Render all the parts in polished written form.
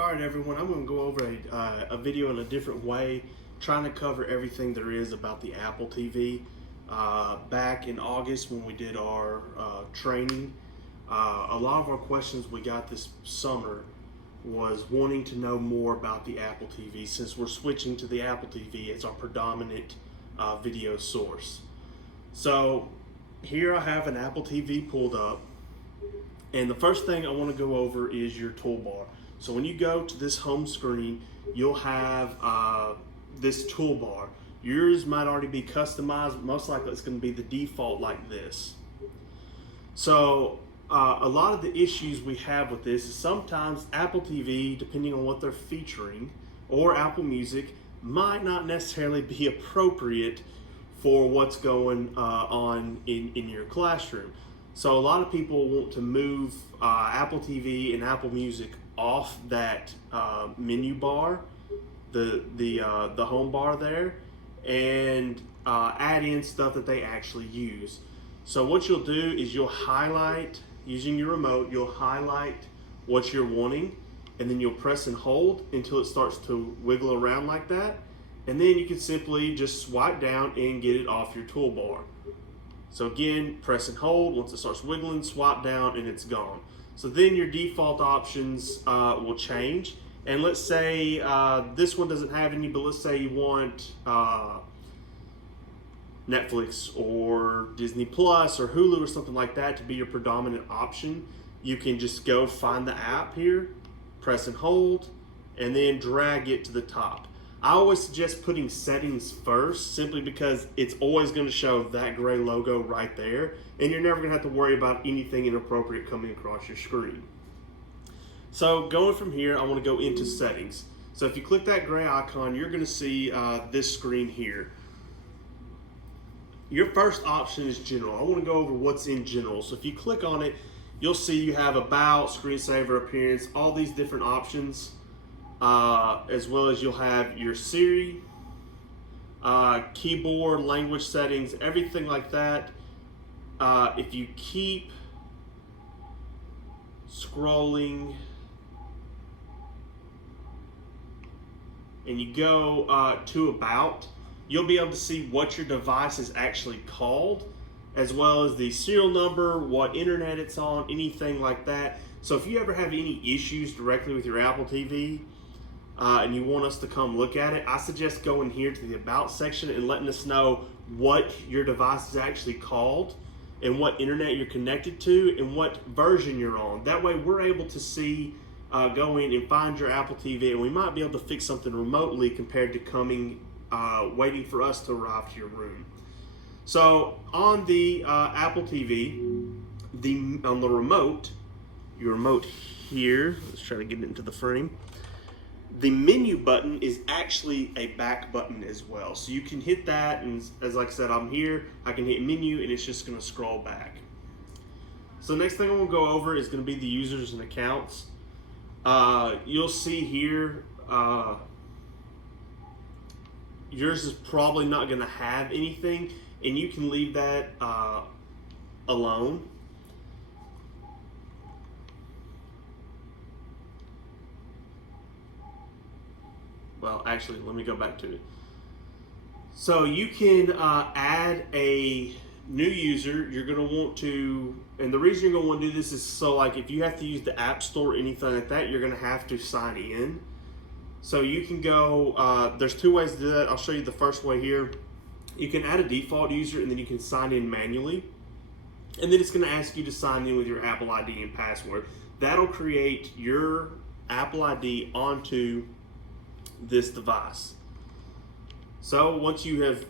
Alright everyone, I'm going to go over a video in a different way, trying to cover everything there is about the Apple TV. Back in August when we did our training, a lot of our questions we got this summer was wanting to know more about the Apple TV since we're switching to the Apple TV as our predominant video source. So here I have an Apple TV pulled up, and the first thing I want to go over is your toolbar. So when you go to this home screen, you'll have this toolbar. Yours might already be customized. Most likely it's going to be the default like this. So a lot of the issues we have with this is sometimes Apple TV, depending on what they're featuring, or Apple Music, might not necessarily be appropriate for what's going on in your classroom. So a lot of people want to move Apple TV and Apple Music off that menu bar, the home bar there, and add in stuff that they actually use. So what you'll do is you'll highlight, using your remote, you'll highlight what you're wanting, and then you'll press and hold until it starts to wiggle around like that, and then you can simply just swipe down and get it off your toolbar. So again, press and hold. Once it starts wiggling, swipe down and it's gone. So then your default options will change. And let's say this one doesn't have any, but let's say you want Netflix or Disney Plus or Hulu or something like that to be your predominant option. You can just go find the app here, press and hold, and then drag it to the top. I always suggest putting settings first, simply because it's always going to show that gray logo right there, and you're never going to have to worry about anything inappropriate coming across your screen. So going from here, I want to go into settings. So if you click that gray icon, you're going to see this screen here. Your first option is general. I want to go over what's in general. So if you click on it, you'll see you have about, screensaver, appearance, all these different options. As well as you'll have your Siri, keyboard, language settings, everything like that. If you keep scrolling and you go to about, you'll be able to see what your device is actually called, as well as the serial number, what internet it's on, anything like that. So if you ever have any issues directly with your Apple TV, and you want us to come look at it, I suggest going here to the About section and letting us know what your device is actually called and what internet you're connected to and what version you're on. That way we're able to see, go in and find your Apple TV, and we might be able to fix something remotely compared to coming, waiting for us to arrive to your room. So on the Apple TV, on the remote, your remote here, let's try to get it into the frame. The menu button is actually a back button as well. So you can hit that, and as like I said, I'm here, I can hit menu and it's just gonna scroll back. So next thing I'm gonna go over is gonna be the users and accounts. You'll see here, yours is probably not gonna have anything, and you can leave that alone. Well, actually, let me go back to it. So you can add a new user. You're going to want to, and the reason you're going to want to do this is so, like, if you have to use the App Store or anything like that, you're going to have to sign in. So you can go, there's two ways to do that. I'll show you the first way here. You can add a default user, and then you can sign in manually. And then it's going to ask you to sign in with your Apple ID and password. That'll create your Apple ID onto this device. So once you have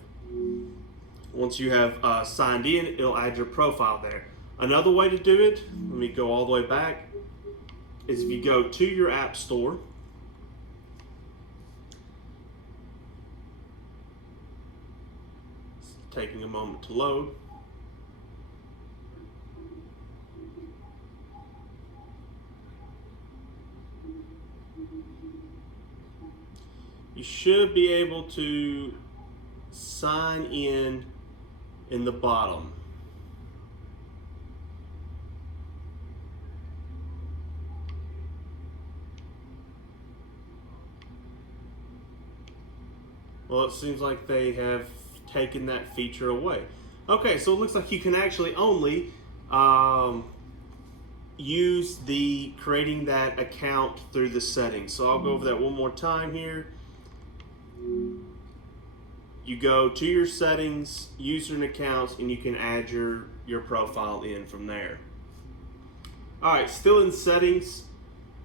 signed in, it'll add your profile there. Another way to do it, let me go all the way back, is if you go to your App Store, it's taking a moment to load. You should be able to sign in the bottom. Well, it seems like they have taken that feature away. Okay, so it looks like you can actually only use the creating that account through the settings. So I'll go over that one more time here. You go to your settings, user and accounts, and you can add your profile in from there. All right, still in settings,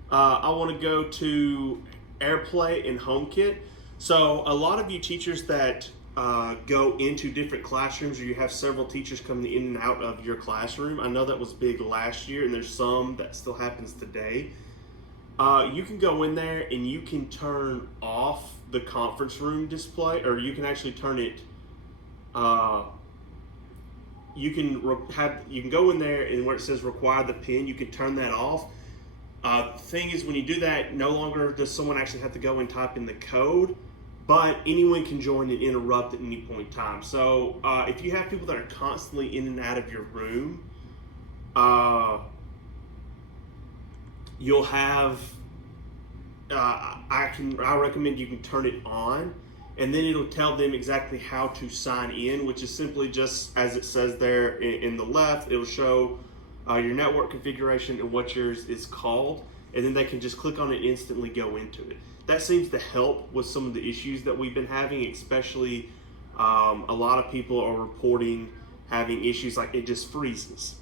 I want to go to AirPlay and HomeKit. So a lot of you teachers that go into different classrooms, or you have several teachers coming in and out of your classroom. I know that was big last year, and there's some that still happens today. You can go in there and you can turn off the conference room display, or you can actually turn it. You can go in there, and where it says require the PIN, you can turn that off. The thing is, when you do that, no longer does someone actually have to go and type in the code, but anyone can join and interrupt at any point in time. So if you have people that are constantly in and out of your room, you'll have, I recommend you can turn it on, and then it'll tell them exactly how to sign in, which is simply just as it says there in the left. It'll show your network configuration and what yours is called, and then they can just click on it and instantly go into it. That seems to help with some of the issues that we've been having, especially a lot of people are reporting having issues like it just freezes.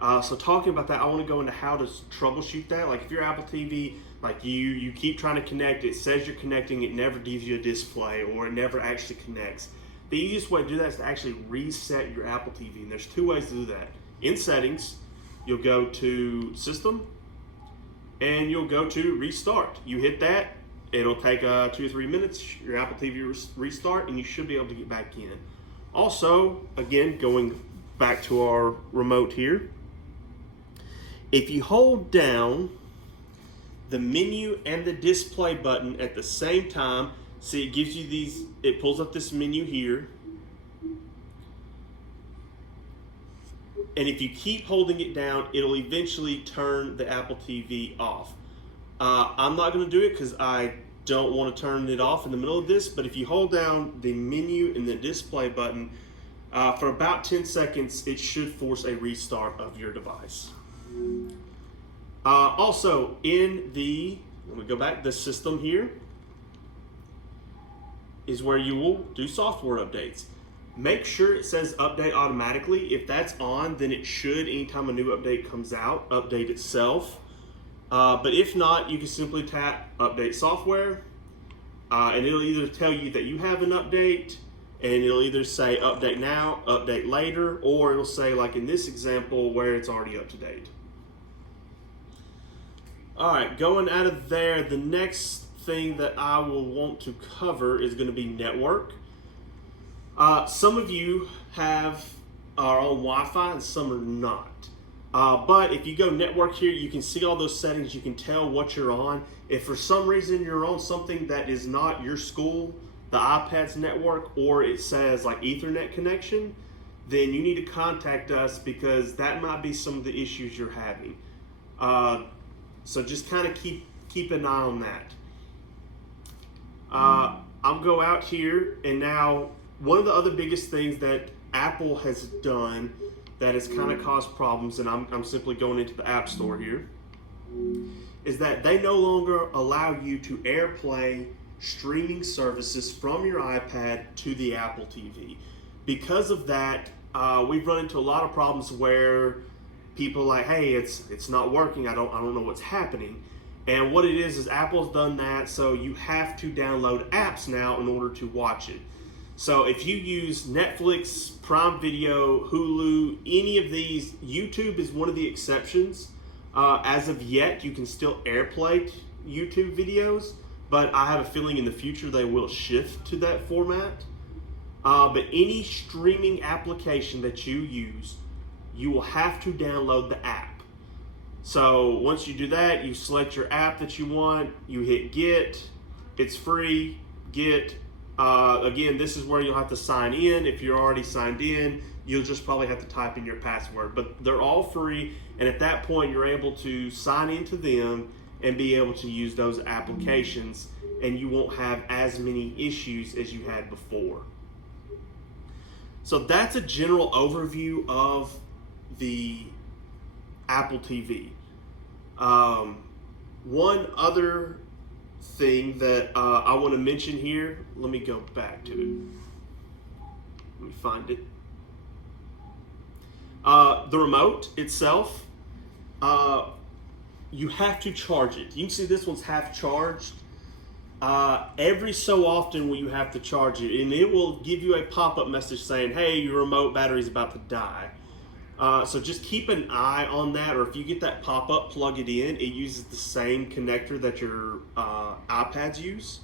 So talking about that, I want to go into how to troubleshoot that. Like if your Apple TV, like you keep trying to connect, it says you're connecting, it never gives you a display, or it never actually connects. The easiest way to do that is to actually reset your Apple TV, and there's two ways to do that. In settings, you'll go to System, and you'll go to Restart. You hit that, it'll take 2 or 3 minutes, your Apple TV restart, and you should be able to get back in. Also, again, going back to our remote here, if you hold down the menu and the display button at the same time, see it gives you these, it pulls up this menu here, and if you keep holding it down, it'll eventually turn the Apple TV off. I'm not going to do it because I don't want to turn it off in the middle of this, but if you hold down the menu and the display button for about 10 seconds, it should force a restart of your device. Also, when we go back, the system here is where you will do software updates. Make sure it says update automatically. If that's on, then it should, anytime a new update comes out, update itself. But if not, you can simply tap update software, and it'll either tell you that you have an update, and it'll either say update now, update later, or it'll say, like in this example, where it's already up to date. All right, going out of there, the next thing that I will want to cover is going to be network. Some of you are on Wi-Fi and some are not. But if you go network here, you can see all those settings. You can tell what you're on. If for some reason you're on something that is not your school, the iPad's network, or it says like Ethernet connection, then you need to contact us because that might be some of the issues you're having. So just kind of keep an eye on that. I'll go out here, and now one of the other biggest things that Apple has done that has kind of caused problems, and I'm simply going into the App Store here, is that they no longer allow you to AirPlay streaming services from your iPad to the Apple TV. Because of that, we've run into a lot of problems where people are like, hey, it's not working, I don't know what's happening. And what it is Apple's done that, so you have to download apps now in order to watch it. So if you use Netflix, Prime Video, Hulu, any of these, YouTube is one of the exceptions. As of yet, you can still AirPlay YouTube videos, but I have a feeling in the future they will shift to that format. But any streaming application that you use, you will have to download the app. So once you do that, you select your app that you want, you hit get, it's free, get. Again, this is where you'll have to sign in. If you're already signed in, you'll just probably have to type in your password, but they're all free. And at that point, you're able to sign into them and be able to use those applications. and you won't have as many issues as you had before. So that's a general overview of the Apple TV. One other thing that I want to mention here, let me go back to it. Let me find it. The remote itself, you have to charge it. You can see this one's half charged. Every so often will you have to charge it, and it will give you a pop-up message saying, hey, your remote battery's about to die. So just keep an eye on that, or if you get that pop-up, plug it in. It uses the same connector that your iPads use.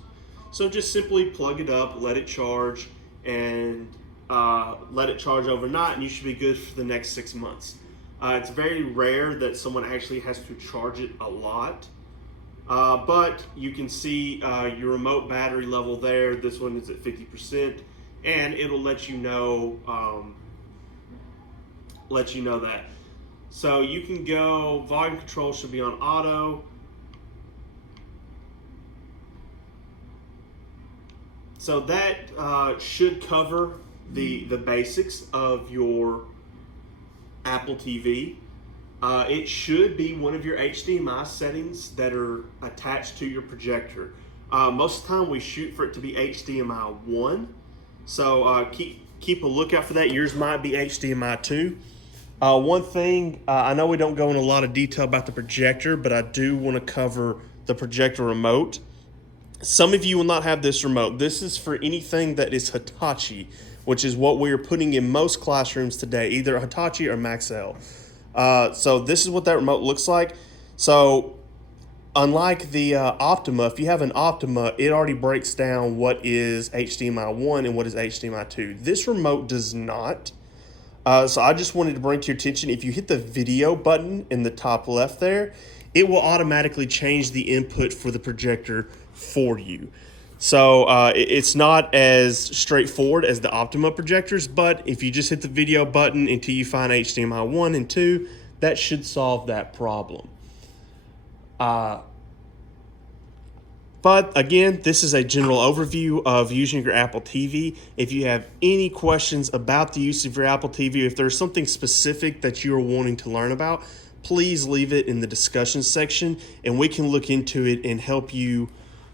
So just simply plug it up, let it charge, and let it charge overnight, and you should be good for the next 6 months. It's very rare that someone actually has to charge it a lot. But you can see your remote battery level there. This one is at 50%, and it'll let you know that. So you can go, volume control should be on auto. So that should cover the basics of your Apple TV. It should be one of your HDMI settings that are attached to your projector. Most of the time we shoot for it to be HDMI 1. So keep a lookout for that. Yours might be HDMI 2. One thing, I know we don't go in a lot of detail about the projector, but I do want to cover the projector remote. Some of you will not have this remote. This is for anything that is Hitachi, which is what we are putting in most classrooms today, either Hitachi or Maxell. So this is what that remote looks like. So unlike the Optima, if you have an Optima, it already breaks down what is HDMI 1 and what is HDMI 2. This remote does not. So I just wanted to bring to your attention, if you hit the video button in the top left there, it will automatically change the input for the projector for you. So it's not as straightforward as the Optima projectors, but if you just hit the video button until you find HDMI 1 and 2, that should solve that problem. But again, this is a general overview of using your Apple TV. If you have any questions about the use of your Apple TV, if there's something specific that you are wanting to learn about, please leave it in the discussion section, and we can look into it and help you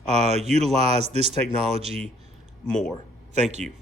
utilize this technology more. Thank you.